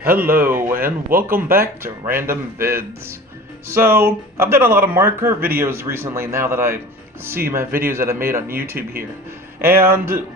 Hello and welcome back to Random Vids. So, I've done a lot of Mario Kart videos recently now that I see my videos that I made on YouTube here. And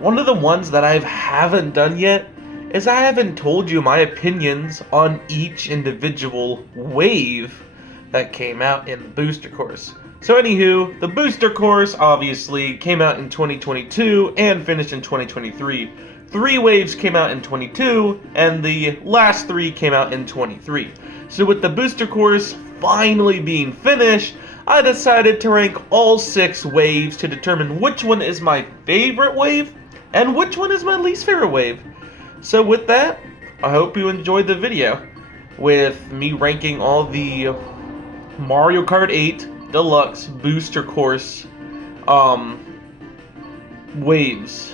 one of the ones that I haven't done yet is I haven't told you my opinions on each individual wave that came out in the booster course. So anywho, the booster course obviously came out in 2022 and finished in 2023. 3 waves came out in 22, and the last 3 came out in 23. So with the booster course finally being finished, I decided to rank all 6 waves to determine which one is my favorite wave and which one is my least favorite wave. So with that, I hope you enjoyed the video with me ranking all the Mario Kart 8 Deluxe Booster Course waves.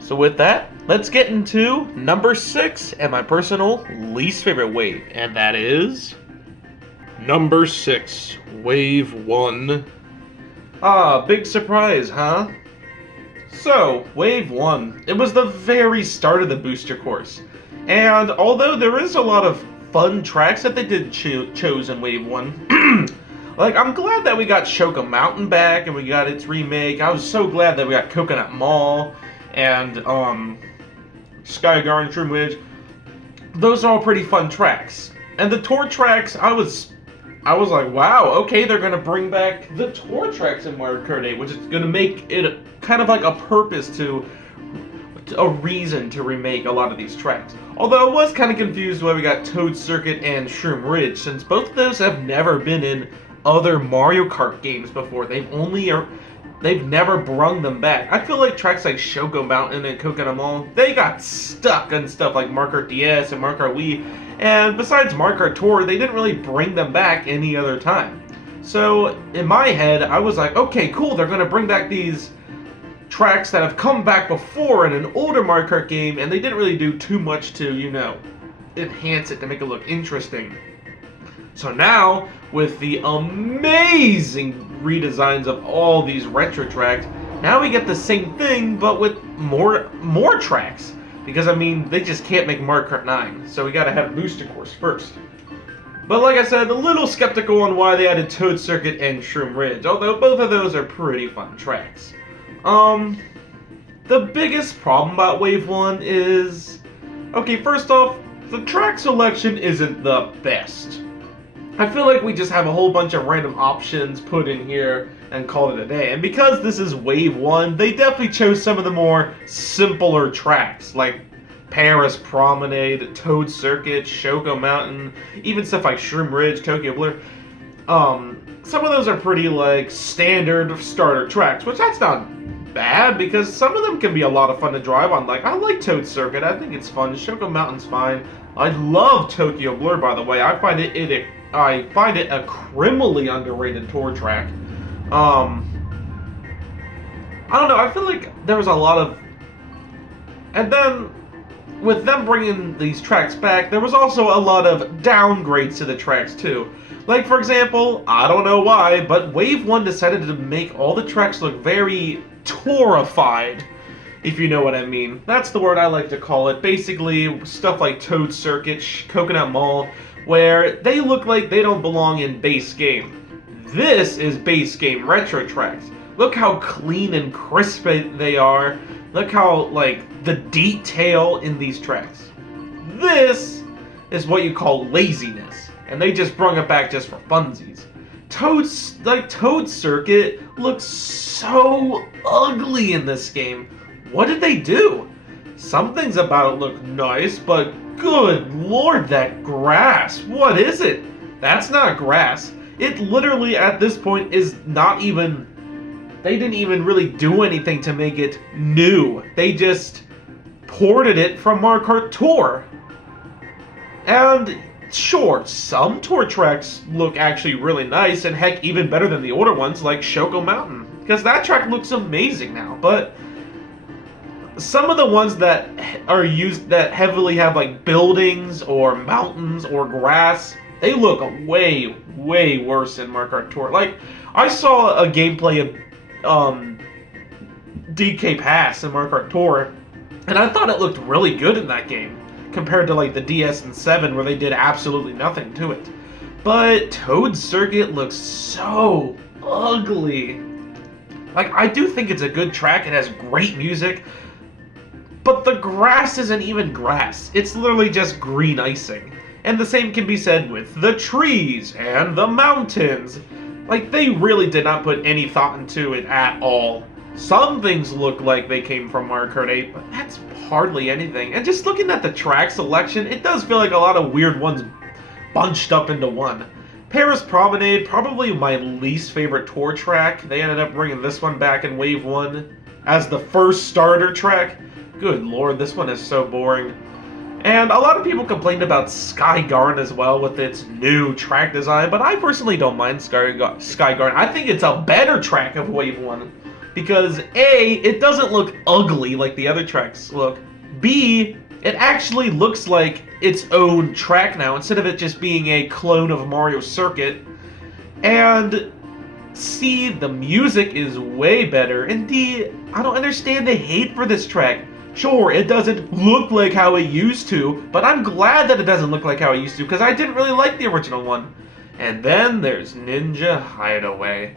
So with that, let's get into number 6 and my personal least favorite wave, and that is number 6, Wave 1. Big surprise, huh? So, Wave 1, it was the very start of the booster course, and although there is a lot of fun tracks that they did chose in Wave 1, like, I'm glad that we got Choco Mountain back and we got its remake. I was so glad that we got Coconut Mall and Sky Garden, Shroom Ridge. Those are all pretty fun tracks. And the tour tracks, I was like, wow, okay, they're gonna bring back the tour tracks in Mario Kart 8, which is gonna make it kind of like a purpose to a reason to remake a lot of these tracks. Although I was kind of confused why we got Toad Circuit and Shroom Ridge, since both of those have never been in other Mario Kart games before. They've never brung them back. I feel like tracks like Choco Mountain and Coconut Mall, they got stuck on stuff like Mario Kart DS and Mario Kart Wii, and besides Mario Kart Tour, they didn't really bring them back any other time. So, in my head, I was like, okay, cool, they're gonna bring back these tracks that have come back before in an older Mario Kart game, and they didn't really do too much to, enhance it to make it look interesting. So now, with the amazing redesigns of all these retro tracks, now we get the same thing, but with more tracks. Because, I mean, they just can't make Mario Kart 9, so we gotta have Booster Course first. But like I said, a little skeptical on why they added Toad Circuit and Shroom Ridge, although both of those are pretty fun tracks. The biggest problem about Wave 1 is... Okay, first off, the track selection isn't the best. I feel like we just have a whole bunch of random options put in here and call it a day. And because this is Wave 1, they definitely chose some of the more simpler tracks, like Paris Promenade, Toad Circuit, Choco Mountain, even stuff like Shroom Ridge, Tokyo Blur. Some of those are pretty, like, standard starter tracks, which that's not bad, because some of them can be a lot of fun to drive on. Like, I like Toad Circuit, I think it's fun. Choco Mountain's fine. I love Tokyo Blur, by the way. I find it a criminally underrated tour track. I don't know, I feel like there was a lot of... And then, with them bringing these tracks back, there was also a lot of downgrades to the tracks, too. Like, for example, I don't know why, but Wave 1 decided to make all the tracks look very tourified, if you know what I mean. That's the word I like to call it. Basically, stuff like Toad Circuit, Coconut Mall, where they look like they don't belong in base game. This is base game retro tracks. Look how clean and crisp they are. Look how, like, the detail in these tracks. This is what you call laziness, and they just brought it back just for funsies. Toad Circuit looks so ugly in this game. What did they do? Some things about it look nice, but good lord, that grass. What is it? That's not grass. It literally, at this point, is not even... They didn't even really do anything to make it new. They just ported it from Mario Kart Tour. And sure, some tour tracks look actually really nice, and heck, even better than the older ones, like Choco Mountain. Because that track looks amazing now, but... Some of the ones that are used that heavily have like buildings or mountains or grass, they look way, way worse in Mario Kart Tour. Like, I saw a gameplay of DK Pass in Mario Kart Tour, and I thought it looked really good in that game. compared to like the DS and 7 where they did absolutely nothing to it. But Toad Circuit looks so ugly. Like, I do think it's a good track, it has great music, but the grass isn't even grass. It's literally just green icing. And the same can be said with the trees and the mountains. Like, they really did not put any thought into it at all. Some things look like they came from Mario Kart 8, but that's hardly anything. And just looking at the track selection, it does feel like a lot of weird ones bunched up into one. Paris Promenade, probably my least favorite tour track. They ended up bringing this one back in Wave 1 as the first starter track. Good lord, this one is so boring. And a lot of people complained about Sky Garden as well with its new track design, but I personally don't mind Sky Garden. I think it's a better track of Wave 1 because A, it doesn't look ugly like the other tracks look. B, it actually looks like its own track now instead of it just being a clone of Mario Circuit. And C, the music is way better. And D, I don't understand the hate for this track. Sure, it doesn't look like how it used to, but I'm glad that it doesn't look like how it used to, because I didn't really like the original one. And then there's Ninja Hideaway.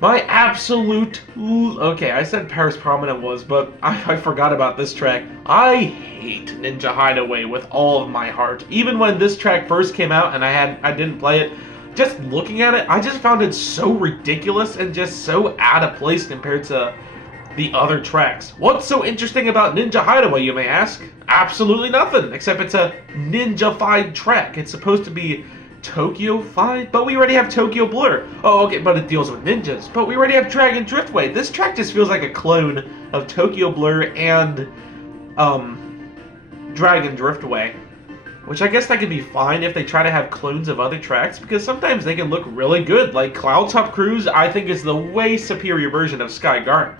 My absolute... Okay, I said Paris Promenade was, but I forgot about this track. I hate Ninja Hideaway with all of my heart. Even when this track first came out and I didn't play it, just looking at it, I just found it so ridiculous and just so out of place compared to the other tracks. What's so interesting about Ninja Hideaway, you may ask? Absolutely nothing, except it's a ninja-fied track. It's supposed to be Tokyo-fied, but we already have Tokyo Blur. Oh, okay, but it deals with ninjas. But we already have Dragon Driftway. This track just feels like a clone of Tokyo Blur and Dragon Driftway. Which I guess that could be fine if they try to have clones of other tracks, because sometimes they can look really good. Like Cloud Top Cruise, I think is the way superior version of Sky Garden.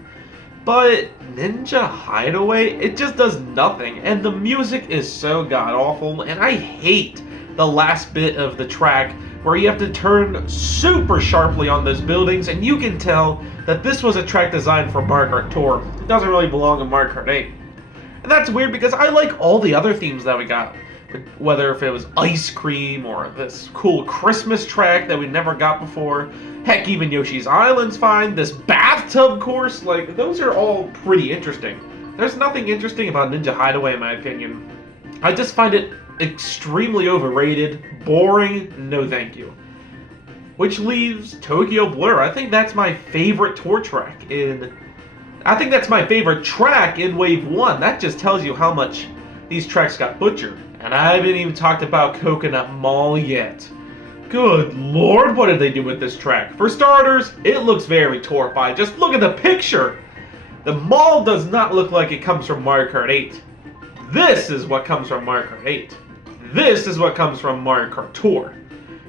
But Ninja Hideaway, it just does nothing, and the music is so god-awful, and I hate the last bit of the track where you have to turn super sharply on those buildings, and you can tell that this was a track designed for Mario Kart Tour. It doesn't really belong in Mario Kart 8. And that's weird because I like all the other themes that we got. Whether if it was ice cream or this cool Christmas track that we never got before. Heck, even Yoshi's Island's fine. This bathtub course, like, those are all pretty interesting. There's nothing interesting about Ninja Hideaway in my opinion. I just find it extremely overrated, boring, no thank you. Which leaves Tokyo Blur. I think that's my favorite tour track I think that's my favorite track in Wave 1. That just tells you how much these tracks got butchered. And I haven't even talked about Coconut Mall yet. Good lord, what did they do with this track? For starters, it looks very torpified. Just look at the picture! The mall does not look like it comes from Mario Kart 8. This is what comes from Mario Kart 8. This is what comes from Mario Kart Tour.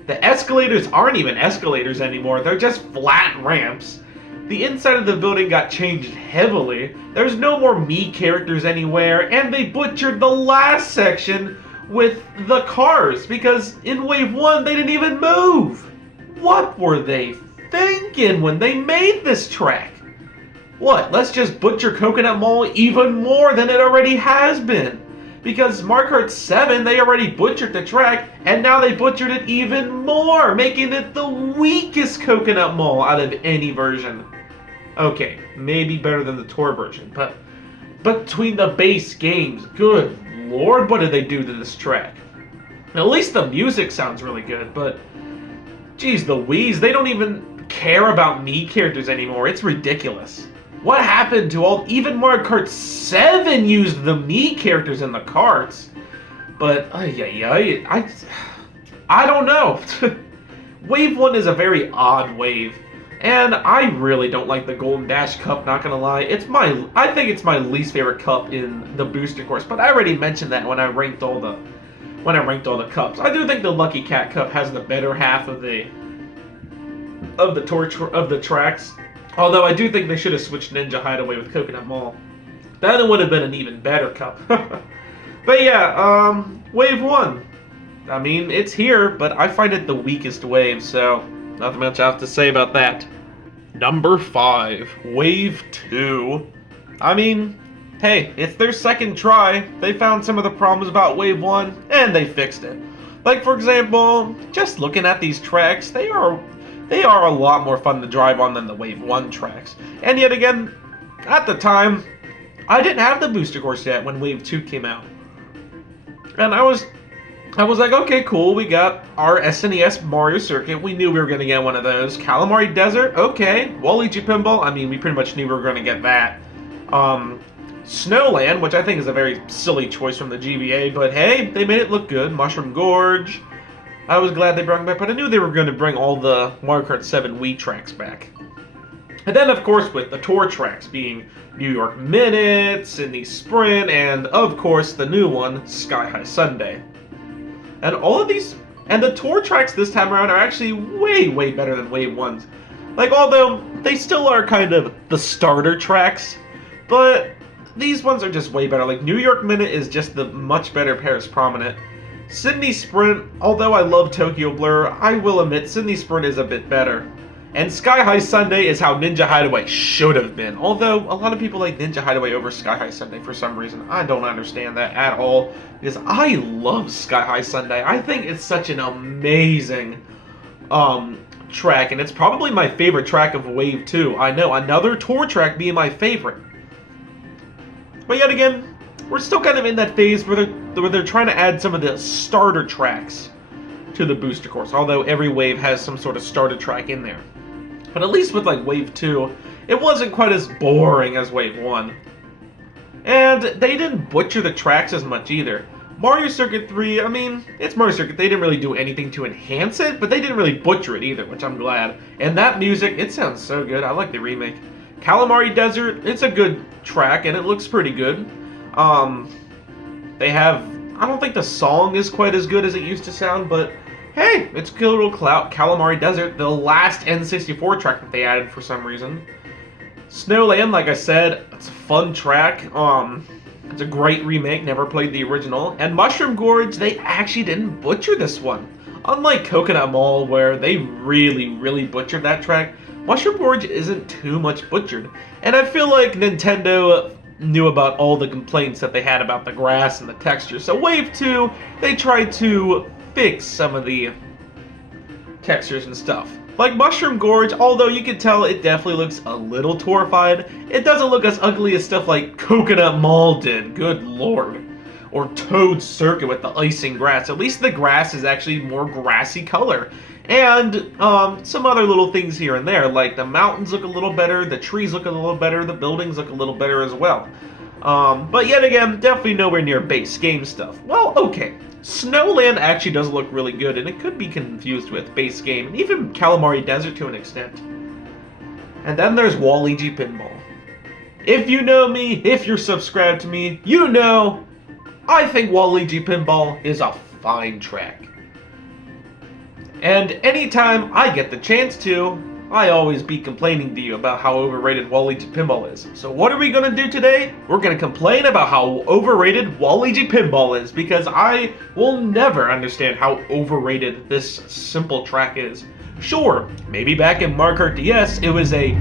The escalators aren't even escalators anymore, they're just flat ramps. The inside of the building got changed heavily. There's no more Mii characters anywhere, and they butchered the last section with the cars, because in Wave 1 they didn't even move. What were they thinking when they made this track? What, let's just butcher Coconut Mall even more than it already has been? Because Mario Kart 7, they already butchered the track, and now they butchered it even more, making it the weakest Coconut Mall out of any version. Okay, maybe better than the tour version, but between the base games, good lord, what did they do to this track? At least the music sounds really good, but geez Louise, they don't even care about Mii characters anymore. It's ridiculous. What happened to all... Even Mario Kart 7 used the Mii characters in the karts. But, I don't know. Wave 1 is a very odd wave. And I really don't like the Golden Dash Cup, not gonna lie. I think it's my least favorite cup in the booster course, but I already mentioned that when I ranked all the cups. I do think the Lucky Cat Cup has the better half of the tracks. Although I do think they should have switched Ninja Hideaway with Coconut Mall. That would have been an even better cup. But yeah, Wave 1. I mean, it's here, but I find it the weakest wave, so nothing much I have to say about that. Number 5, Wave 2. I mean, hey, it's their second try. They found some of the problems about Wave 1, and they fixed it. Like, for example, just looking at these tracks, they are a lot more fun to drive on than the Wave 1 tracks. And yet again, at the time, I didn't have the booster course yet when Wave 2 came out. And I was like, okay, cool, we got our SNES Mario Circuit. We knew we were going to get one of those. Calamari Desert, okay. Waluigi Pinball, I mean, we pretty much knew we were going to get that. Snowland, which I think is a very silly choice from the GBA, but hey, they made it look good. Mushroom Gorge, I was glad they brought it back, but I knew they were going to bring all the Mario Kart 7 Wii tracks back. And then, of course, with the tour tracks being New York Minute, Sydney Sprint, and, of course, the new one, Sky High Sunday. And all of these, and the tour tracks this time around are actually way, way better than Wave 1's. Like, although they still are kind of the starter tracks, but these ones are just way better. Like, New York Minute is just the much better Paris Promenade. Sydney Sprint, although I love Tokyo Blur, I will admit Sydney Sprint is a bit better. And Sky High Sunday is how Ninja Hideaway should have been. Although, a lot of people like Ninja Hideaway over Sky High Sunday for some reason. I don't understand that at all. Because I love Sky High Sunday. I think it's such an amazing track. And it's probably my favorite track of Wave 2. I know, another tour track being my favorite. But yet again, we're still kind of in that phase where they're trying to add some of the starter tracks to the booster course. Although every wave has some sort of starter track in there. But at least with like Wave 2, it wasn't quite as boring as Wave 1. And they didn't butcher the tracks as much either. Mario Circuit 3, I mean, it's Mario Circuit. They didn't really do anything to enhance it, but they didn't really butcher it either, which I'm glad. And that music, it sounds so good. I like the remake. Calamari Desert, it's a good track, and it looks pretty good. They have, I don't think the song is quite as good as it used to sound, but hey, it's a little Calamari Desert, the last N64 track that they added for some reason. Snowland, like I said, it's a fun track. It's a great remake, never played the original. And Mushroom Gorge, they actually didn't butcher this one. Unlike Coconut Mall, where they really, really butchered that track, Mushroom Gorge isn't too much butchered. And I feel like Nintendo knew about all the complaints that they had about the grass and the texture. So Wave 2, they tried to fix some of the textures and stuff. Like Mushroom Gorge, although you can tell it definitely looks a little torrified, it doesn't look as ugly as stuff like Coconut Mall did, good lord. Or Toad Circuit with the icing grass. At least the grass is actually more grassy color. And some other little things here and there, like the mountains look a little better, the trees look a little better, the buildings look a little better as well. But yet again, definitely nowhere near base game stuff. Well, okay. Snowland actually does look really good, and it could be confused with base game, and even Calamari Desert to an extent. And then there's Waluigi Pinball. If you know me, if you're subscribed to me, you know I think Waluigi Pinball is a fine track. And anytime I get the chance to, I always be complaining to you about how overrated Waluigi Pinball is. So what are we going to do today? We're going to complain about how overrated Waluigi Pinball is, because I will never understand how overrated this simple track is. Sure, maybe back in Mario Kart DS it was a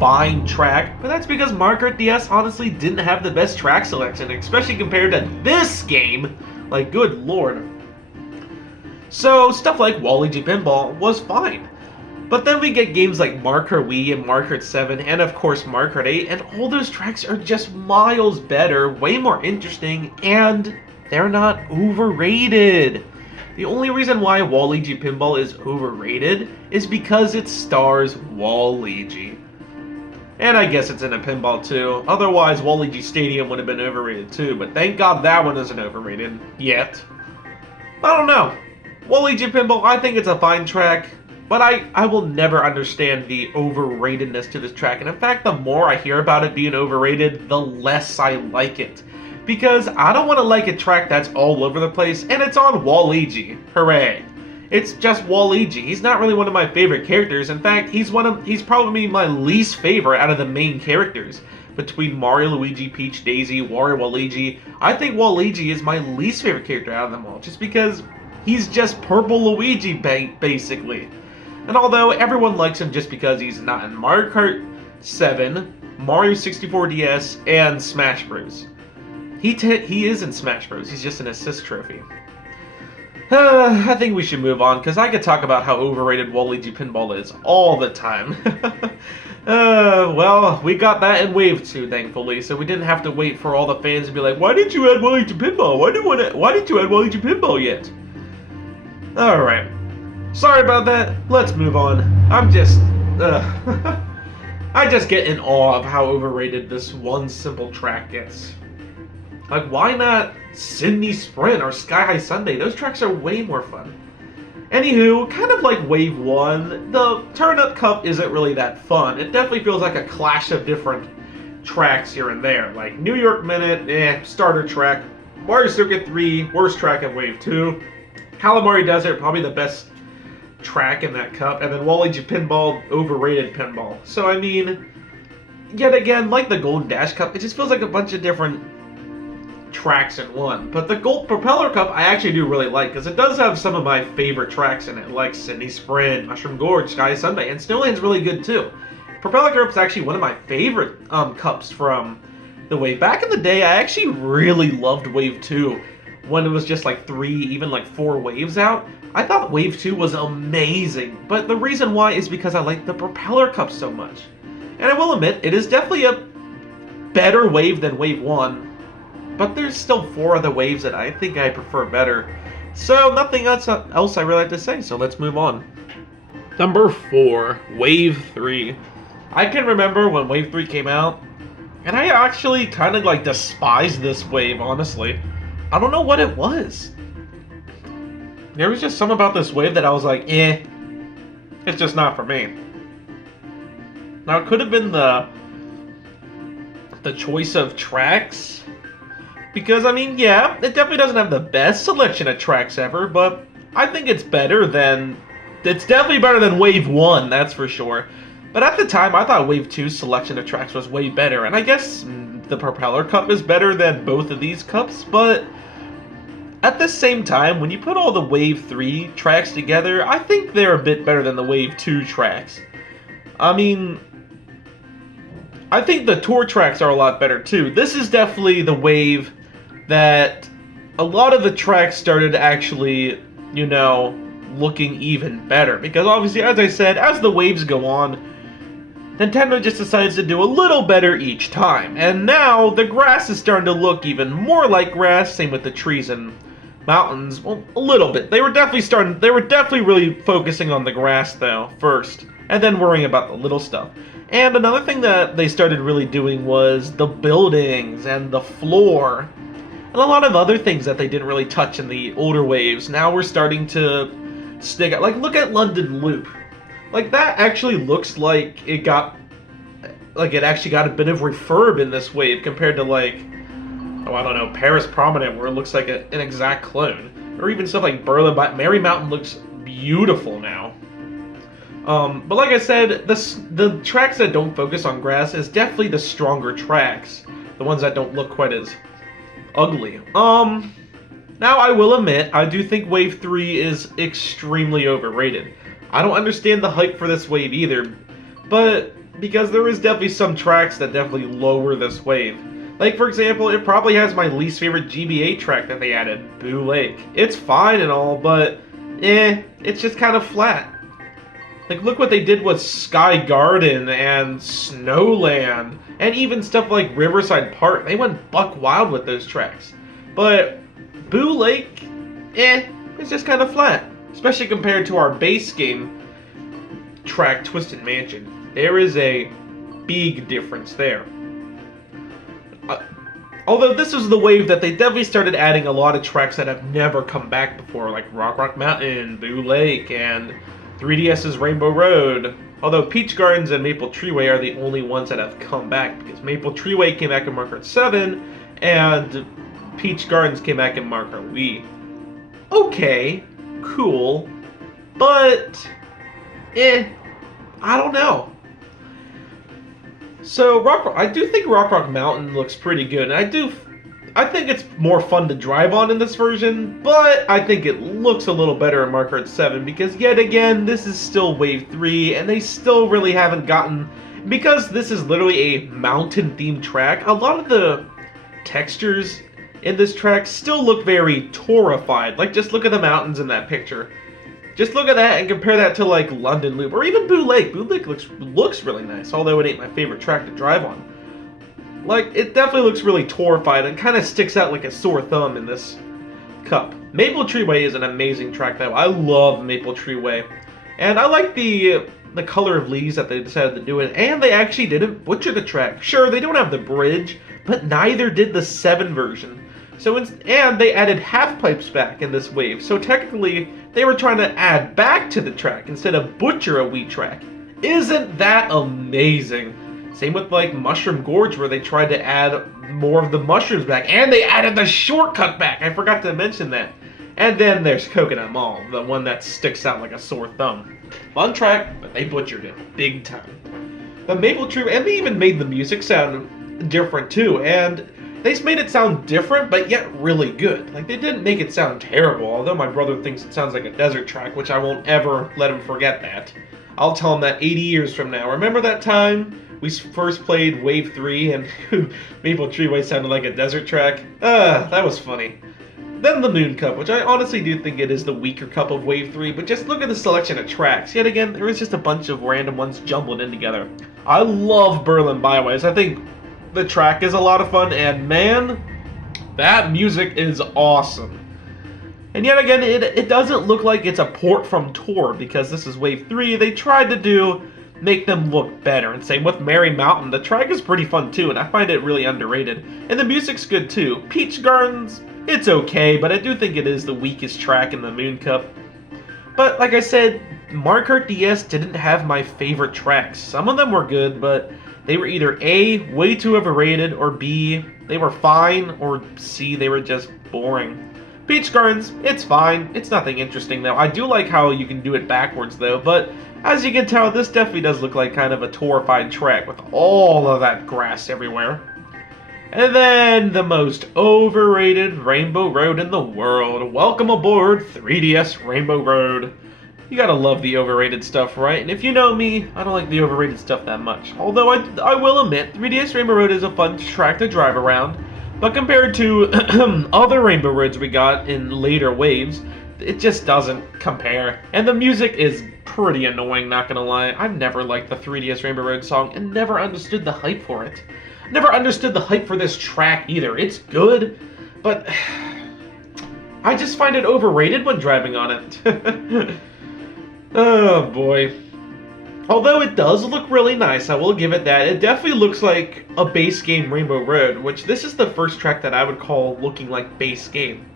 fine track, but that's because Mario Kart DS honestly didn't have the best track selection, especially compared to this game. Like, good lord. So stuff like Waluigi Pinball was fine. But then we get games like Mario Kart Wii and Mario Kart 7 and of course Mario Kart 8, and all those tracks are just miles better, way more interesting, and they're not overrated. The only reason why Waluigi Pinball is overrated is because it stars Waluigi. And I guess it's in a pinball too. Otherwise, Waluigi Stadium would have been overrated too, but thank God that one isn't overrated yet. I don't know. Waluigi Pinball, I think it's a fine track. But I will never understand the overratedness to this track. And in fact, the more I hear about it being overrated, the less I like it. Because I don't want to like a track that's all over the place, and it's on Waluigi. Hooray. It's just Waluigi. He's not really one of my favorite characters. In fact, he's probably my least favorite out of the main characters. Between Mario, Luigi, Peach, Daisy, Wario, Waluigi, I think Waluigi is my least favorite character out of them all. Just because he's just purple Luigi, basically. And although everyone likes him just because he's not in Mario Kart 7, Mario 64 DS, and Smash Bros. He is in Smash Bros. He's just an assist trophy. I think we should move on, because I could talk about how overrated Waluigi Pinball is all the time. Well, we got that in Wave 2, thankfully, so we didn't have to wait for all the fans to be like, why didn't you add Waluigi Pinball? Why didn't you add Waluigi Pinball yet? Alright. Sorry about that. Let's move on. I just get in awe of how overrated this one simple track gets. Like, why not Sydney Sprint or Sky High Sunday? Those tracks are way more fun. Anywho, kind of like Wave 1, the Turnip Cup isn't really that fun. It definitely feels like a clash of different tracks here and there. Like New York Minute, starter track. Mario Circuit 3, worst track in Wave 2. Calamari Desert, probably the best track in that cup. And then Waluigi Pinball, overrated pinball. So, I mean, yet again, like the Golden Dash Cup, it just feels like a bunch of different tracks in one. But the Gold Propeller Cup I actually do really like, because it does have some of my favorite tracks in it, like Sydney Sprint, Mushroom Gorge, Sky Sunday, and Snowland's really good too. Propeller Cup's actually one of my favorite cups from the Wave. Back in the day, I actually really loved Wave 2 when it was just like 3, even like 4 waves out. I thought Wave 2 was amazing, but the reason why is because I like the Propeller Cup so much. And I will admit, it is definitely a better wave than Wave 1, but there's still 4 other waves that I think I prefer better. So nothing else I really have to say, so let's move on. Number 4, Wave 3. I can remember when Wave 3 came out, and I actually kind of like despised this wave, honestly. I don't know what it was. There was just something about this wave that I was like, it's just not for me. Now it could have been the choice of tracks, because I mean, yeah, it definitely doesn't have the best selection of tracks ever, but I think it's definitely better than Wave 1, that's for sure. But at the time, I thought Wave 2's selection of tracks was way better, and I guess the Propeller Cup is better than both of these cups, but at the same time, when you put all the Wave 3 tracks together, I think they're a bit better than the Wave 2 tracks. I mean, I think the tour tracks are a lot better too. This is definitely the wave that a lot of the tracks started actually, looking even better. Because obviously, as I said, as the waves go on, Nintendo just decides to do a little better each time. And now, the grass is starting to look even more like grass, same with the trees and mountains. Well, a little bit. They were definitely really focusing on the grass, though, first. And then worrying about the little stuff. And another thing that they started really doing was the buildings and the floor. And a lot of other things that they didn't really touch in the older waves. Now we're starting to stick out. Like, look at London Loop. Like, that actually looks like it actually got a bit of refurb in this wave compared to, like, I don't know, Paris Promenade, where it looks like an exact clone. Or even stuff like Berlin, but Mary Mountain looks beautiful now. But like I said, the tracks that don't focus on grass is definitely the stronger tracks. The ones that don't look quite as ugly. Now I will admit, I do think Wave 3 is extremely overrated. I don't understand the hype for this wave either, but because there is definitely some tracks that definitely lower this wave. Like, for example, it probably has my least favorite GBA track that they added, Boo Lake. It's fine and all, but it's just kind of flat. Like, look what they did with Sky Garden and Snowland, and even stuff like Riverside Park. They went buck wild with those tracks. But Boo Lake, it's just kind of flat. Especially compared to our base game track, Twisted Mansion. There is a big difference there. Although this was the wave that they definitely started adding a lot of tracks that have never come back before, like Rock Mountain, Boo Lake, and 3DS's Rainbow Road. Although Peach Gardens and Maple Treeway are the only ones that have come back, because Maple Treeway came back in Mario Kart 7, and Peach Gardens came back in Mario Kart Wii. Okay, cool, but, I don't know. So, I do think Rock Mountain looks pretty good, and I think it's more fun to drive on in this version, but I think it looks a little better in Mario Kart 7, because yet again, this is still Wave 3, and they still really haven't gotten Because this is literally a mountain-themed track, a lot of the textures in this track still look very Tourified. Like, just look at the mountains in that picture. Just look at that and compare that to, like, London Loop, or even Boo Lake. Boo Lake looks really nice, although it ain't my favorite track to drive on. Like, it definitely looks really Tourified and kind of sticks out like a sore thumb in this cup. Maple Tree Way is an amazing track, though. I love Maple Tree Way. And I like the color of leaves that they decided to do it, and they actually didn't butcher the track. Sure, they don't have the bridge, but neither did the 7 version. And they added half pipes back in this wave, so technically they were trying to add back to the track instead of butcher a wheat track. Isn't that amazing? Same with like Mushroom Gorge, where they tried to add more of the mushrooms back, and they added the shortcut back. I forgot to mention that. And then there's Coconut Mall, the one that sticks out like a sore thumb. Fun track, but they butchered it big time. The Maple Tree, and they even made the music sound different too, and they made it sound different, but yet really good. Like, they didn't make it sound terrible, although my brother thinks it sounds like a desert track, which I won't ever let him forget that. I'll tell him that 80 years from now. Remember that time we first played Wave 3 and Maple Tree Way sounded like a desert track? That was funny. Then the Moon Cup, which I honestly do think it is the weaker cup of Wave 3, but just look at the selection of tracks. Yet again, there was just a bunch of random ones jumbled in together. I love Berlin Byways. I think the track is a lot of fun, and man, that music is awesome. And yet again, it doesn't look like it's a port from Tour, because this is Wave 3. They tried to make them look better. And same with Merry Mountain. The track is pretty fun too, and I find it really underrated. And the music's good too. Peach Gardens, it's okay, but I do think it is the weakest track in the Moon Cup. But like I said, Mario Kart DS didn't have my favorite tracks. Some of them were good, but they were either A, way too overrated, or B, they were fine, or C, they were just boring. Peach Gardens, it's fine. It's nothing interesting, though. I do like how you can do it backwards, though, but as you can tell, this definitely does look like kind of a Tourified track with all of that grass everywhere. And then the most overrated Rainbow Road in the world. Welcome aboard 3DS Rainbow Road. You gotta love the overrated stuff, right? And if you know me, I don't like the overrated stuff that much. Although I will admit, 3DS Rainbow Road is a fun track to drive around. But compared to other Rainbow Roads we got in later waves, it just doesn't compare. And the music is pretty annoying, not gonna lie. I've never liked the 3DS Rainbow Road song and never understood the hype for it. Never understood the hype for this track either. It's good, but I just find it overrated when driving on it. Oh boy. Although it does look really nice, I will give it that. It definitely looks like a base game Rainbow Road, which this is the first track that I would call looking like base game.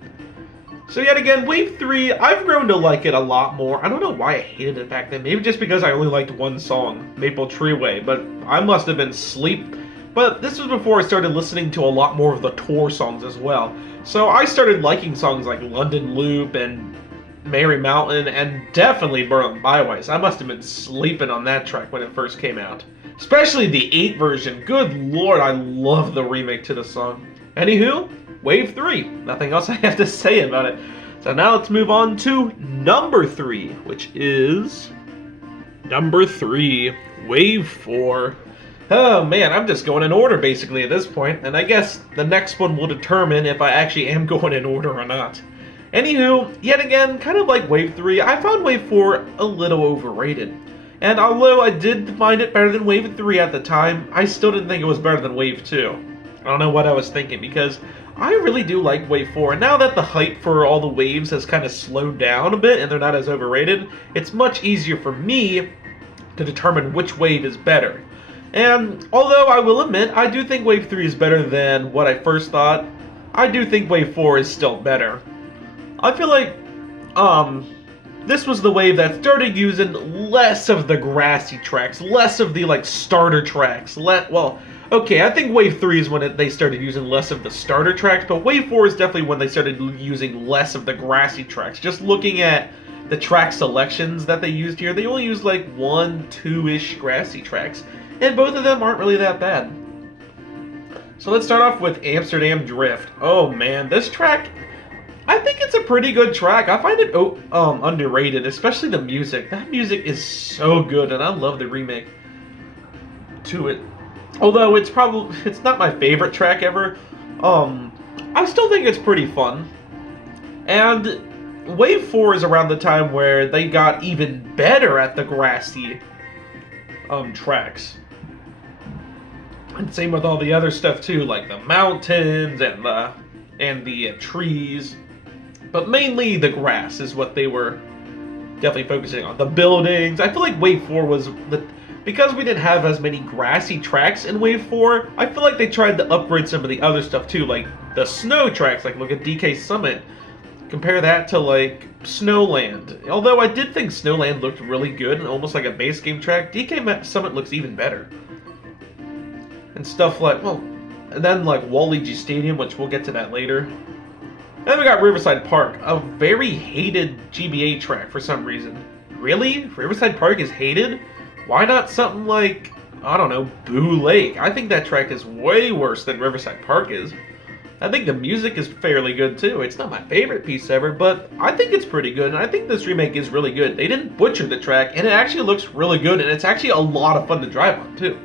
So yet again, Wave 3, I've grown to like it a lot more. I don't know why I hated it back then. Maybe just because I only liked one song, Maple Tree Way, but I must have been asleep. But this was before I started listening to a lot more of the Tour songs as well. So I started liking songs like London Loop and Merry Mountain, and definitely Berlin Byways. I must have been sleeping on that track when it first came out. Especially the 8 version. Good lord, I love the remake to the song. Anywho, Wave 3. Nothing else I have to say about it. So now let's move on to number 3, which is number 3, Wave 4. Oh man, I'm just going in order basically at this point, and I guess the next one will determine if I actually am going in order or not. Anywho, yet again, kind of like Wave 3, I found Wave 4 a little overrated. And although I did find it better than Wave 3 at the time, I still didn't think it was better than Wave 2. I don't know what I was thinking, because I really do like Wave 4, and now that the hype for all the waves has kind of slowed down a bit and they're not as overrated, it's much easier for me to determine which wave is better. And although I will admit, I do think Wave 3 is better than what I first thought, I do think Wave 4 is still better. I feel like, this was the wave that started using less of the grassy tracks, less of the, like, starter tracks. Well, okay, I think Wave 3 is when they started using less of the starter tracks, but Wave 4 is definitely when they started using less of the grassy tracks. Just looking at the track selections that they used here, they only used, like, 1, 2-ish grassy tracks, and both of them aren't really that bad. So let's start off with Amsterdam Drift. Oh man, this track, I think it's a pretty good track. I find it underrated, especially the music. That music is so good, and I love the remake. to it. Although it's not my favorite track ever. I still think it's pretty fun. And Wave 4 is around the time where they got even better at the grassy tracks. And same with all the other stuff too, like the mountains and the trees. But mainly the grass is what they were definitely focusing on. The buildings. I feel like Wave 4 was because we didn't have as many grassy tracks in Wave 4, I feel like they tried to upgrade some of the other stuff too, like the snow tracks, like look at DK Summit. Compare that to like Snowland. Although I did think Snowland looked really good and almost like a base game track, DK Summit looks even better. And stuff like, well, and then like Waluigi Stadium, which we'll get to that later. And then we got Riverside Park, a very hated GBA track for some reason. Really? Riverside Park is hated? Why not something like, I don't know, Boo Lake? I think that track is way worse than Riverside Park is. I think the music is fairly good too. It's not my favorite piece ever, but I think it's pretty good, and I think this remake is really good. They didn't butcher the track, and it actually looks really good, and it's actually a lot of fun to drive on too.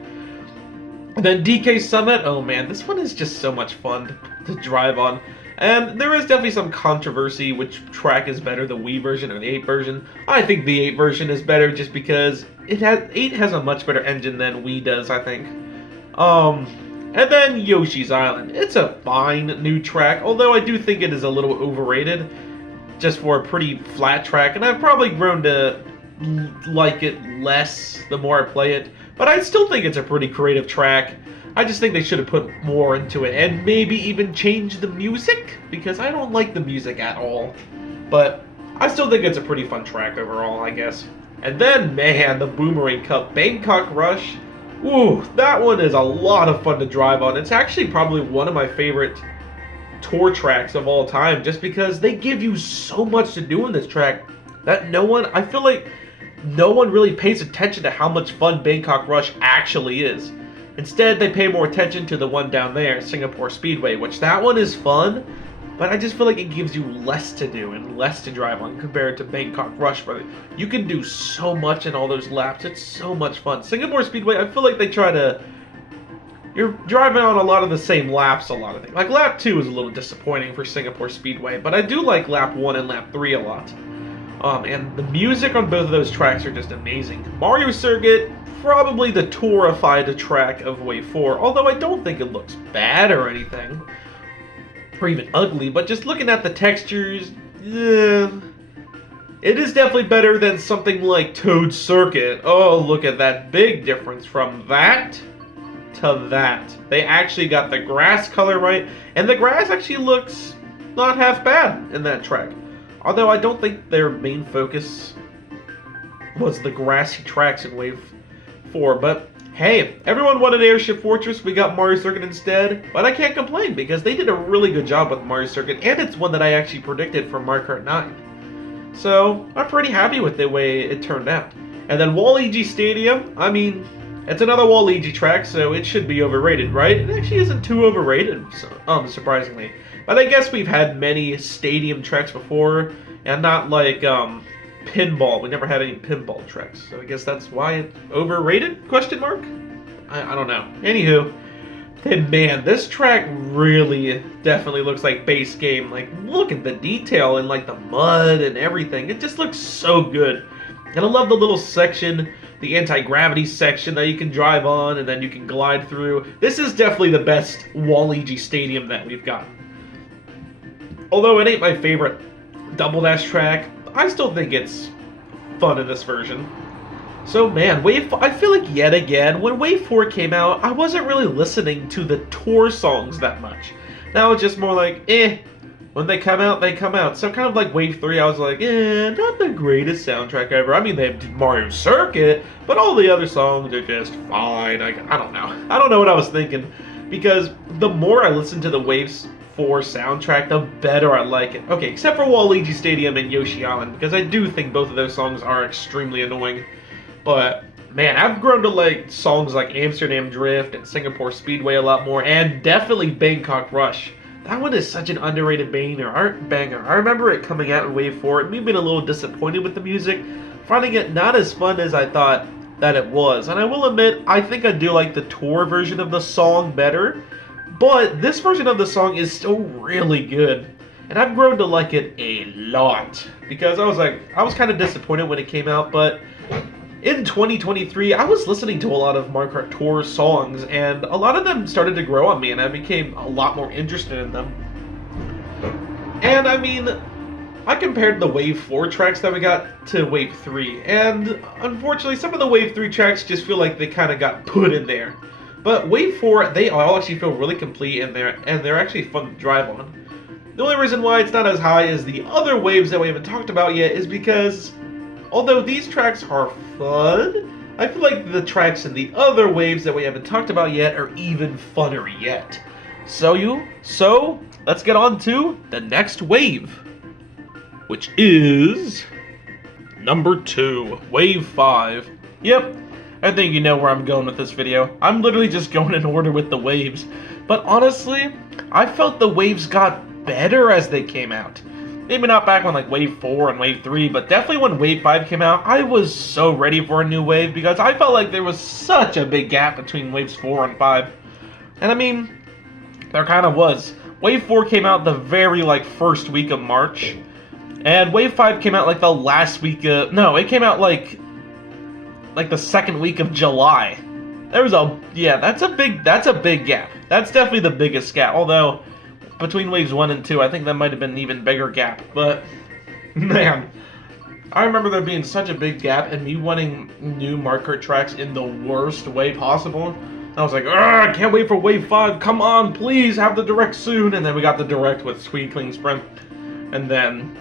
And then DK Summit, oh man, this one is just so much fun to drive on. And there is definitely some controversy which track is better, the Wii version or the 8 version. I think the 8 version is better just because 8 has a much better engine than Wii does, I think. And then Yoshi's Island. It's a fine new track, although I do think it is a little overrated just for a pretty flat track, and I've probably grown to like it less the more I play it. But I still think it's a pretty creative track. I just think they should have put more into it and maybe even change the music, because I don't like the music at all. But I still think it's a pretty fun track overall, I guess. And then, man, the Boomerang Cup Bangkok Rush. Ooh, that one is a lot of fun to drive on. It's actually probably one of my favorite tour tracks of all time, just because they give you so much to do in this track that I feel like no one really pays attention to how much fun Bangkok Rush actually is. Instead, they pay more attention to the one down there, Singapore Speedway, which that one is fun, but I just feel like it gives you less to do and less to drive on compared to Bangkok Rush, where you can do so much in all those laps. It's so much fun. Singapore Speedway, I feel like they try to... You're driving on a lot of the same laps, a lot of things. Like, lap 2 is a little disappointing for Singapore Speedway, but I do like lap 1 and lap 3 a lot. And the music on both of those tracks are just amazing. Mario Circuit, probably the tourified track of Wave 4, although I don't think it looks bad or anything, or even ugly, but just looking at the textures, it is definitely better than something like Toad Circuit. Oh, look at that big difference from that to that. They actually got the grass color right, and the grass actually looks not half bad in that track. Although I don't think their main focus was the grassy tracks in Wave 4, but hey, everyone wanted Airship Fortress, we got Mario Circuit instead, but I can't complain because they did a really good job with Mario Circuit, and it's one that I actually predicted for Mario Kart 9. So, I'm pretty happy with the way it turned out. And then Waluigi Stadium, I mean, it's another Waluigi track, so it should be overrated, right? It actually isn't too overrated, surprisingly. But I guess we've had many stadium tracks before, and not like, pinball. We never had any pinball tracks, so I guess that's why it's overrated? Question mark? I don't know. Anywho, then man, this track really definitely looks like base game. Like, look at the detail and like the mud and everything. It just looks so good. And I love the little section, the anti-gravity section that you can drive on and then you can glide through. This is definitely the best Waluigi Stadium that we've got. Although it ain't my favorite Double Dash track, I still think it's fun in this version. So man, I feel like yet again, when Wave 4 came out, I wasn't really listening to the tour songs that much. Now it's just more like, when they come out, they come out. So kind of like Wave 3, I was like, not the greatest soundtrack ever. I mean, they have Mario Circuit, but all the other songs are just fine. I don't know. I don't know what I was thinking, because the more I listened to the Waves 4 soundtrack, the better I like it. Okay, except for Waluigi Stadium and Yoshi Island, because I do think both of those songs are extremely annoying. But man, I've grown to like songs like Amsterdam Drift and Singapore Speedway a lot more, and definitely Bangkok Rush. That one is such an underrated banger. I remember it coming out in Wave 4, and me being a little disappointed with the music, finding it not as fun as I thought that it was. And I will admit, I think I do like the tour version of the song better, but this version of the song is still really good. And I've grown to like it a lot, because I was kind of disappointed when it came out, but in 2023, I was listening to a lot of Mario Kart Tour songs, and a lot of them started to grow on me, and I became a lot more interested in them. And I mean, I compared the Wave 4 tracks that we got to Wave 3, and unfortunately, some of the Wave 3 tracks just feel like they kind of got put in there. But Wave 4, they all actually feel really complete, and they're actually fun to drive on. The only reason why it's not as high as the other waves that we haven't talked about yet is because, although these tracks are fun, I feel like the tracks in the other waves that we haven't talked about yet are even funner yet. So let's get on to the next wave, which is number 2, Wave 5. Yep, I think you know where I'm going with this video. I'm literally just going in order with the waves. But honestly, I felt the waves got better as they came out. Maybe not back when like Wave 4 and Wave 3, but definitely when Wave 5 came out, I was so ready for a new wave because I felt like there was such a big gap between Waves 4 and 5. And I mean, there kind of was. Wave 4 came out the very first week of March, and Wave 5 came out like the last week of... No, it came out like the second week of July. There was that's a big gap. That's definitely the biggest gap, although between Waves 1 and 2, I think that might have been an even bigger gap. But, man, I remember there being such a big gap and me wanting new Mario Kart tracks in the worst way possible. I was like, I can't wait for Wave 5, come on, please, have the Direct soon. And then we got the Direct with Sweet Clean Sprint. And then,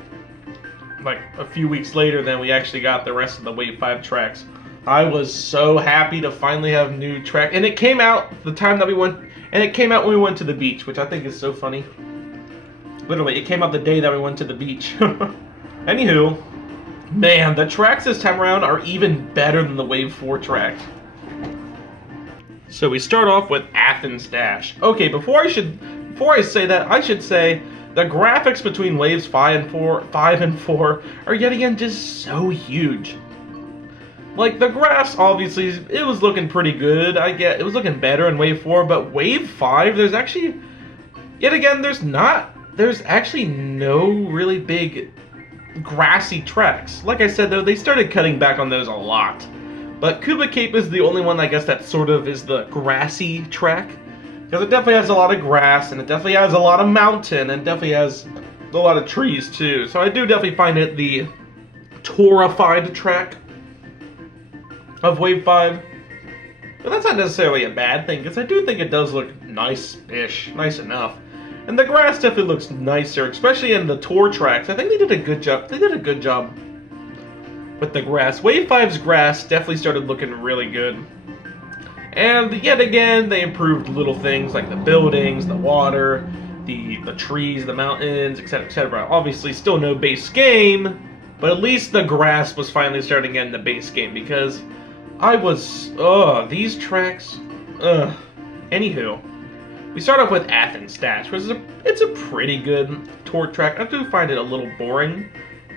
like, a few weeks later, then we actually got the rest of the Wave 5 tracks. I was so happy to finally have new track. And it came out the time that we went... And it came out when we went to the beach, which I think is so funny. Literally, it came out the day that we went to the beach. Anywho, man, the tracks this time around are even better than the Wave 4 track. So we start off with Athens Dash. Okay, before I say that, I should say the graphics between Waves 5 and 4 are yet again just so huge. Like, the graphs, obviously, it was looking pretty good. It was looking better in Wave 4, but Wave 5, there's actually, yet again, there's actually no really big grassy tracks. Like I said, though, they started cutting back on those a lot. But Cuba Cape is the only one, I guess, that sort of is the grassy track. Because it definitely has a lot of grass, and it definitely has a lot of mountain, and definitely has a lot of trees, too. So I do definitely find it the tourified track of Wave 5. But that's not necessarily a bad thing, because I do think it does look nice-ish, nice enough. And the grass definitely looks nicer, especially in the tour tracks. I think they did a good job. They did a good job with the grass. Wave 5's grass definitely started looking really good. And yet again, they improved little things like the buildings, the water, the trees, the mountains, etc., etc. Obviously, still no base game, but at least the grass was finally starting in the base game, because these tracks, Anywho, we start off with Athens Dash, which is it's a pretty good tour track. I do find it a little boring,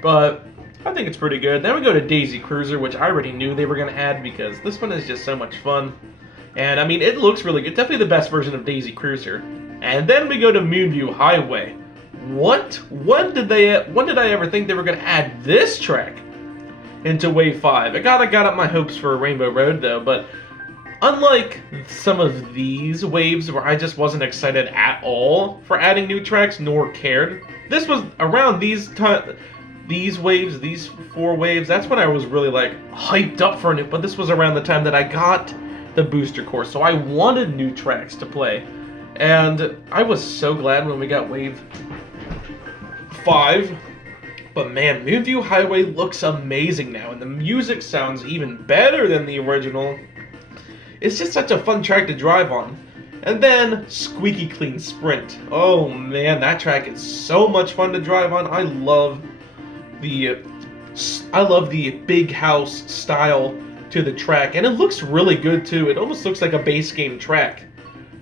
but I think it's pretty good. Then we go to Daisy Cruiser, which I already knew they were going to add because this one is just so much fun. And I mean, it looks really good. Definitely the best version of Daisy Cruiser. And then we go to Moonview Highway. What? When did I ever think they were going to add this track into Wave 5? It got up my hopes for Rainbow Road, though, but unlike some of these waves where I just wasn't excited at all for adding new tracks, nor cared, this was around these waves, these 4 waves, that's when I was really, hyped up for it, but this was around the time that I got the booster course, so I wanted new tracks to play. And I was so glad when we got Wave 5. But man, Moonview Highway looks amazing now, and the music sounds even better than the original. It's just such a fun track to drive on. And then, Squeaky Clean Sprint. Oh man, that track is so much fun to drive on. I love the big house style to the track, and it looks really good too. It almost looks like a base game track.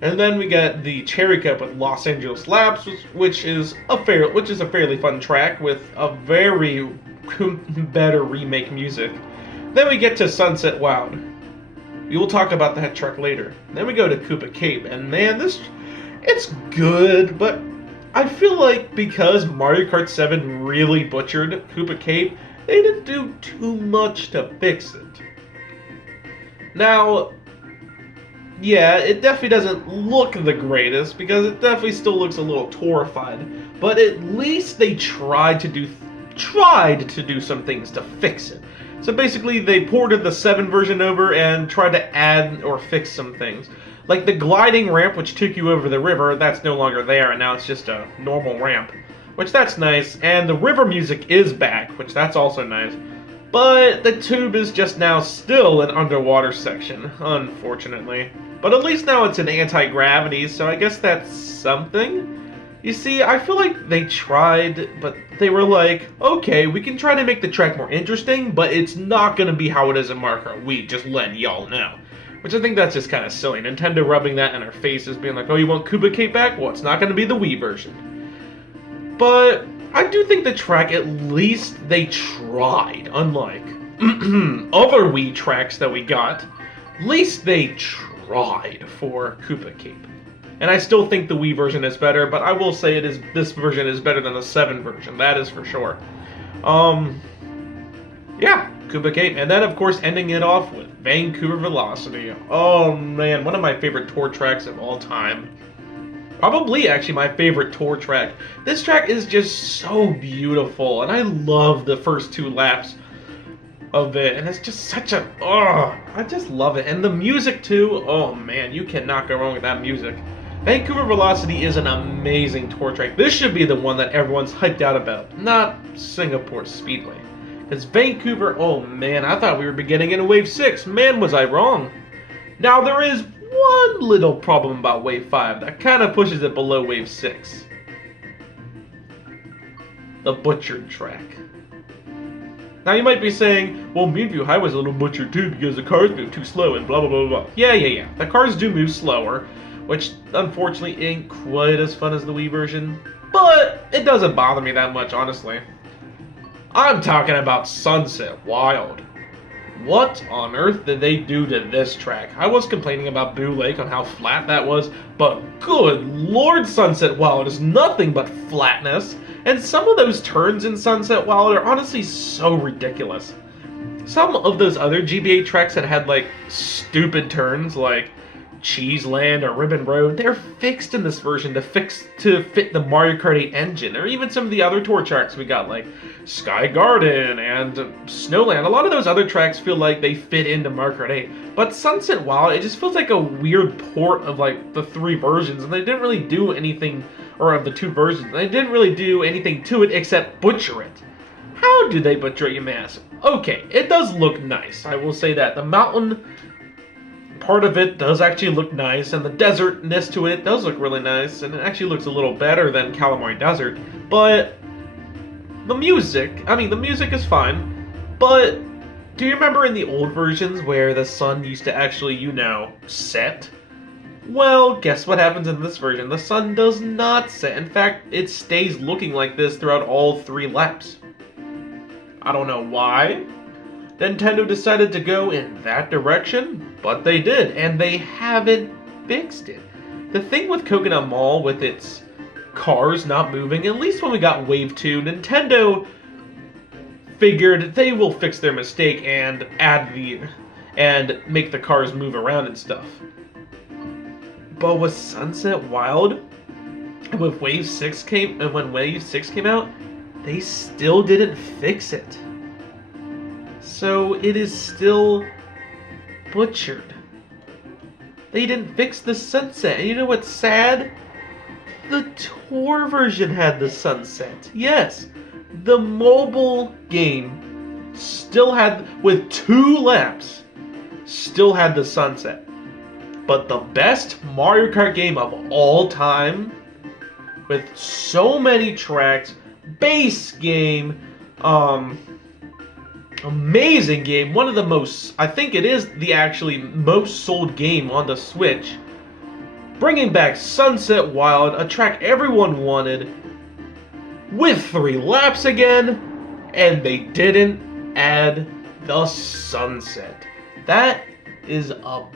And then we got the Cherry Cup with Los Angeles Labs, which is a fairly fun track with a very better remake music. Then we get to Sunset Wild. We will talk about that track later. Then we go to Koopa Cape, and man, it's good, but I feel like because Mario Kart 7 really butchered Koopa Cape, they didn't do too much to fix it. Now, yeah, it definitely doesn't look the greatest because it definitely still looks a little torrified, but at least they tried to do some things to fix it. So basically, they ported the 7 version over and tried to add or fix some things. Like the gliding ramp, which took you over the river, that's no longer there, and now it's just a normal ramp. Which, that's nice. And the river music is back, which that's also nice. But the tube is just now still an underwater section, unfortunately. But at least now it's an anti-gravity, so I guess that's something. You see, I feel like they tried, but they were like, okay, we can try to make the track more interesting, but it's not going to be how it is in Mario Kart Wii, just letting y'all know. Which I think that's just kind of silly. Nintendo rubbing that in our faces, being like, oh, you want Koopa Cape back? Well, it's not going to be the Wii version. But I do think the track, at least they tried, unlike other Wii tracks that we got. At least they tried for Koopa Cape. And I still think the Wii version is better, but I will say this version is better than the 7 version, that is for sure. Yeah, Koopa Cape. And then, of course, ending it off with Vancouver Velocity. Oh, man, one of my favorite tour tracks of all time. Probably, actually, my favorite tour track. This track is just so beautiful, and I love the first 2 laps of it, and it's just such a... I just love it. And the music, too. Oh, man, you cannot go wrong with that music. Vancouver Velocity is an amazing tour track. This should be the one that everyone's hyped out about, not Singapore Speedway. Because Vancouver, oh man, I thought we were beginning in Wave 6. Man, was I wrong. Now, there is one little problem about Wave 5 that kind of pushes it below Wave 6. The butchered track. Now, you might be saying, well, Meanview High was a little butchered too because the cars move too slow and blah, blah, blah, blah. Yeah. The cars do move slower, which unfortunately ain't quite as fun as the Wii version. But it doesn't bother me that much, honestly. I'm talking about Sunset Wild. What on earth did they do to this track? I was complaining about Boo Lake on how flat that was, but good lord, Sunset Wild is nothing but flatness. And some of those turns in Sunset Wild are honestly so ridiculous. Some of those other GBA tracks that had like stupid turns like Cheese Land or Ribbon Road, they're fixed in this version to fit the Mario Kart 8 engine, or even some of the other tour tracks we got like Sky Garden and Snowland. A lot of those other tracks feel like they fit into Mario Kart 8, but Sunset Wild, it just feels like a weird port of like the 3 versions, and they didn't really do anything, or of the 2 versions, they didn't really do anything to it except butcher it. How do they butcher it, you may ask? Okay, it does look nice, I will say that. The mountain part of it does actually look nice, and the desertness to it does look really nice, and it actually looks a little better than Calamari Desert, but the music is fine, but do you remember in the old versions where the sun used to actually, set? Well, guess what happens in this version? The sun does not set. In fact, it stays looking like this throughout all 3 laps. I don't know why Nintendo decided to go in that direction, but they did, and they haven't fixed it. The thing with Coconut Mall, with its cars not moving, at least when we got Wave 2, Nintendo figured they will fix their mistake and and make the cars move around and stuff. But with Sunset Wild, when Wave 6 came out, they still didn't fix it. So it is still butchered. They didn't fix the sunset. And you know what's sad? The tour version had the sunset. Yes, the mobile game still had, with 2 laps, still had the sunset. But the best Mario Kart game of all time, with so many tracks, base game, amazing game, one of the most, I think it is the actually most sold game on the Switch, bringing back Sunset Wild, a track everyone wanted, with 3 laps again, and they didn't add the sunset. That is a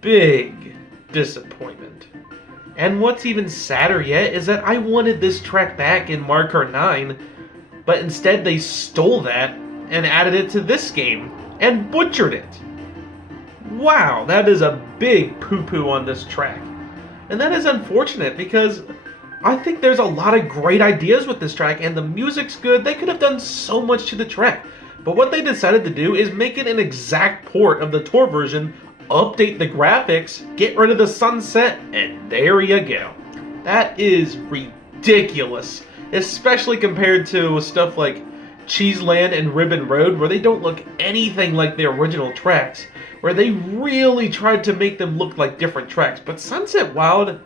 big disappointment. And what's even sadder yet is that I wanted this track back in Mario Kart 9, but instead they stole that and added it to this game and butchered it. Wow, that is a big poo-poo on this track. And that is unfortunate because I think there's a lot of great ideas with this track and the music's good. They could have done so much to the track. But what they decided to do is make it an exact port of the tour version, update the graphics, get rid of the sunset, and there you go. That is ridiculous, especially compared to stuff like Cheeseland and Ribbon Road, where they don't look anything like the original tracks, where they really tried to make them look like different tracks. But Sunset Wild,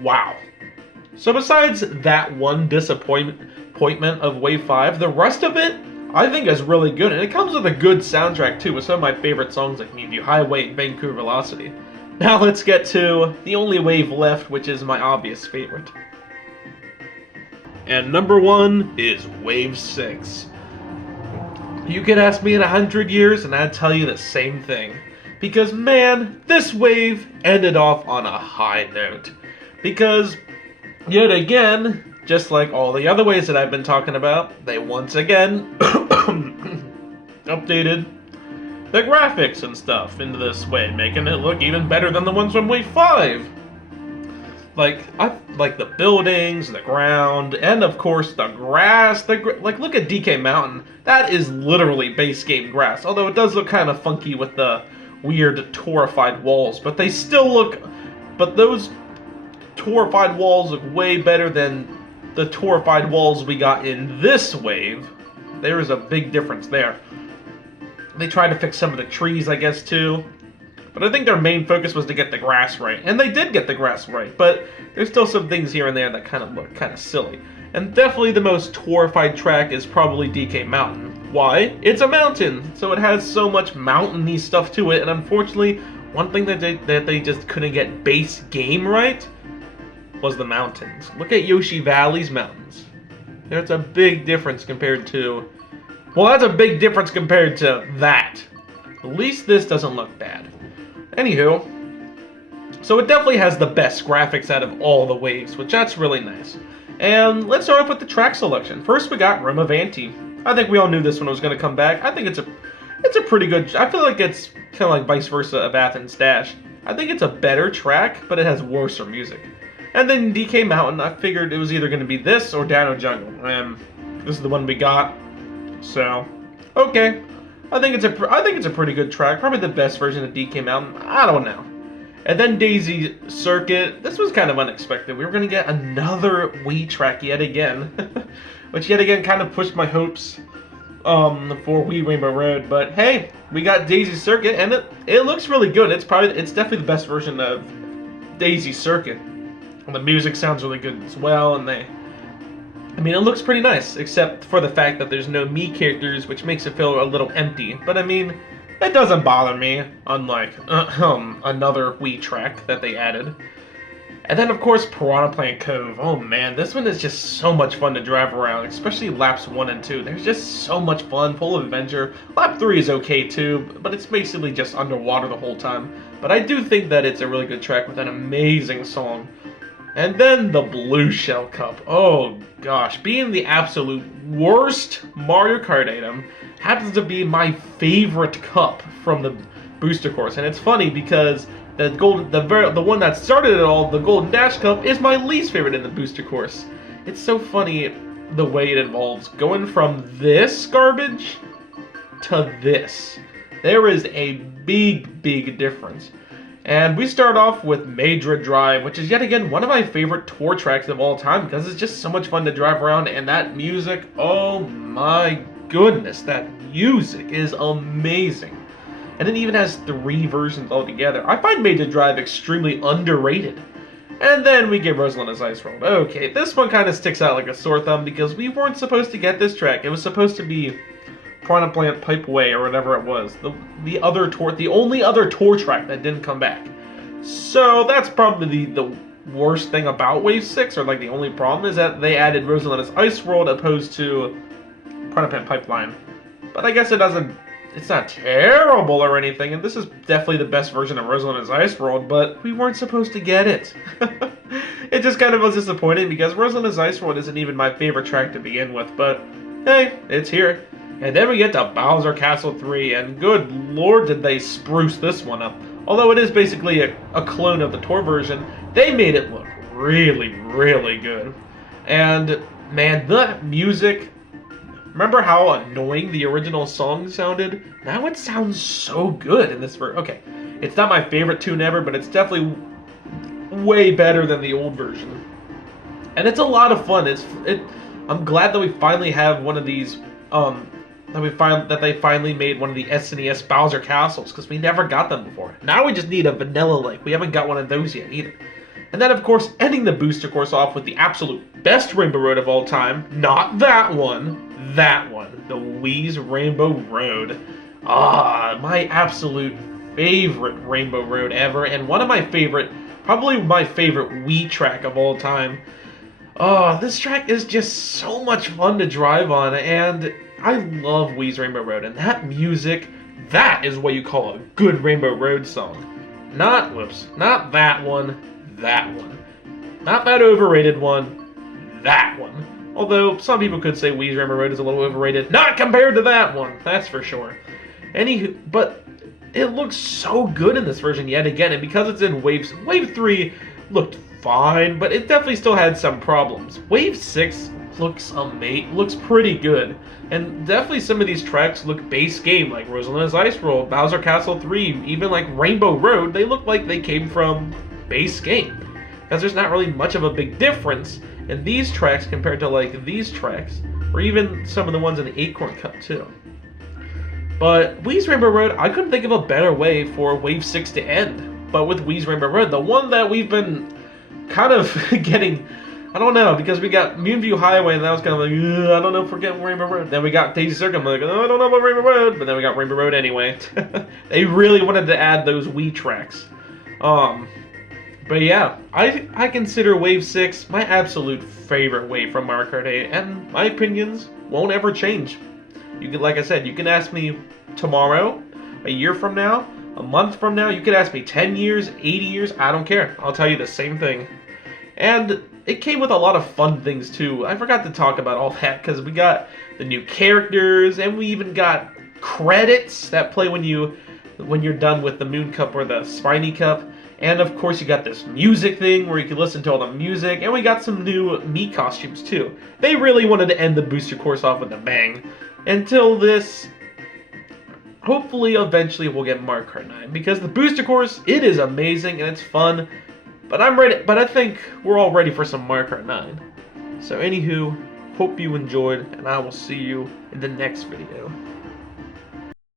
wow. So besides that one disappointment of Wave 5, the rest of it I think is really good, and it comes with a good soundtrack too, with some of my favorite songs like Meet You Highway and Vancouver Velocity. Now let's get to the only wave left, which is my obvious favorite. And number 1 is Wave 6. You could ask me in 100 years and I'd tell you the same thing. Because man, this wave ended off on a high note. Because, yet again, just like all the other ways that I've been talking about, they once again updated the graphics and stuff into this way, making it look even better than the ones from Wave 5. Like the buildings, the ground, and of course the grass. Like, look at DK Mountain. That is literally base game grass. Although it does look kind of funky with the weird torrified walls, but they still look. But those torrified walls look way better than the torrified walls we got in this wave. There is a big difference there. They tried to fix some of the trees, I guess, too. But I think their main focus was to get the grass right. And they did get the grass right, but there's still some things here and there that kind of look kind of silly. And definitely the most torrified track is probably DK Mountain. Why? It's a mountain, so it has so much mountainy stuff to it, and unfortunately, one thing that they just couldn't get base game right was the mountains. Look at Yoshi Valley's mountains. There's a big difference compared to... Well, that's a big difference compared to that. At least this doesn't look bad. Anywho, so it definitely has the best graphics out of all the waves, which that's really nice. And let's start off with the track selection. First, we got Rim of Anti. I think we all knew this one was going to come back. I think it's a pretty good... I feel like it's kind of like vice versa of Athens Dash. I think it's a better track, but it has worse music. And then DK Mountain, I figured it was either going to be this or Dino Jungle. And this is the one we got. So, okay. I think it's a pretty good track. Probably the best version of DK Mountain. I don't know. And then Daisy Circuit. This was kind of unexpected. We were going to get another Wii track yet again. Which yet again kind of pushed my hopes for Wii Rainbow Road. But hey, we got Daisy Circuit, and it looks really good. It's definitely the best version of Daisy Circuit. And the music sounds really good as well, and it looks pretty nice, except for the fact that there's no Mii characters, which makes it feel a little empty. But I mean, it doesn't bother me, unlike another Wii track that they added. And then, of course, Piranha Plant Cove. Oh man, this one is just so much fun to drive around, especially laps 1 and 2. There's just so much fun, full of adventure. Lap 3 is okay too, but it's basically just underwater the whole time. But I do think that it's a really good track with an amazing song. And then the Blue Shell Cup. Oh gosh, being the absolute worst Mario Kart item happens to be my favorite cup from the booster course. And it's funny because the one that started it all, the Golden Dash Cup, is my least favorite in the booster course. It's so funny the way it involves going from this garbage to this. There is a big difference. And we start off with Madrid Drive, which is yet again one of my favorite tour tracks of all time because it's just so much fun to drive around, and that music, oh my goodness, that music is amazing. And it even has 3 versions altogether. I find Madrid Drive extremely underrated. And then we get Rosalinda's Ice World. Okay, this one kind of sticks out like a sore thumb because we weren't supposed to get this track. It was supposed to be Piranha Plant Pipeway or whatever it was. The only other tour track that didn't come back. So that's probably the worst thing about Wave 6, or like the only problem, is that they added Rosalinda's Ice World opposed to Piranha Plant Pipeline. But I guess it doesn't it's not terrible or anything, and this is definitely the best version of Rosalina's Ice World, but we weren't supposed to get it. It just kind of was disappointing because Rosalina's Ice World isn't even my favorite track to begin with, but hey, it's here. And then we get to Bowser Castle 3, and good lord did they spruce this one up. Although it is basically a clone of the tour version, they made it look really, really good. And man, the music, remember how annoying the original song sounded? Now it sounds so good in this version. Okay, it's not my favorite tune ever, but it's definitely way better than the old version. And it's a lot of fun. I'm glad that we finally have one of these, that they finally made one of the SNES Bowser Castles, because we never got them before. Now we just need a vanilla lake. We haven't got one of those yet either. And then, of course, ending the booster course off with the absolute best Rainbow Road of all time. Not that one. That one. The Wii's Rainbow Road. Ah, my absolute favorite Rainbow Road ever. And one of my favorite, probably my favorite Wii track of all time. Oh, this track is just so much fun to drive on. And I love Wii's Rainbow Road. And that music, that is what you call a good Rainbow Road song. Not that one. That one. Not that overrated one. That one. Although, some people could say Wii's Rainbow Road is a little overrated. Not compared to that one, that's for sure. Anywho, but it looks so good in this version yet again, and because it's in Wave 3 looked fine, but it definitely still had some problems. Wave 6 looks pretty good. And definitely some of these tracks look base game, like Rosalina's Ice World, Bowser Castle 3, even like Rainbow Road. They look like they came from base game, because there's not really much of a big difference in these tracks compared to like these tracks, or even some of the ones in the Acorn Cup too. But Wii's Rainbow Road, I couldn't think of a better way for Wave 6 to end. But with Wii's Rainbow Road, the one that we've been kind of getting, I don't know, because we got Moonview Highway, and that was kind of like, I don't know if we're getting Rainbow Road. Then we got Daisy Circle, I'm like, I don't know about Rainbow Road, but then we got Rainbow Road anyway. They really wanted to add those Wii tracks. But yeah, I consider Wave 6 my absolute favorite wave from Mario Kart 8, and my opinions won't ever change. You can, like I said, you can ask me tomorrow, a year from now, a month from now, you could ask me 10 years, 80 years, I don't care. I'll tell you the same thing. And it came with a lot of fun things too. I forgot to talk about all that because we got the new characters, and we even got credits that play when you're done with the Moon Cup or the Spiny Cup. And of course you got this music thing where you can listen to all the music, and we got some new Mii costumes too. They really wanted to end the booster course off with a bang. Until this, hopefully eventually we'll get Mario Kart 9, because the booster course, it is amazing and it's fun. But I'm ready, but I think we're all ready for some Mario Kart 9. So anywho, hope you enjoyed, and I will see you in the next video.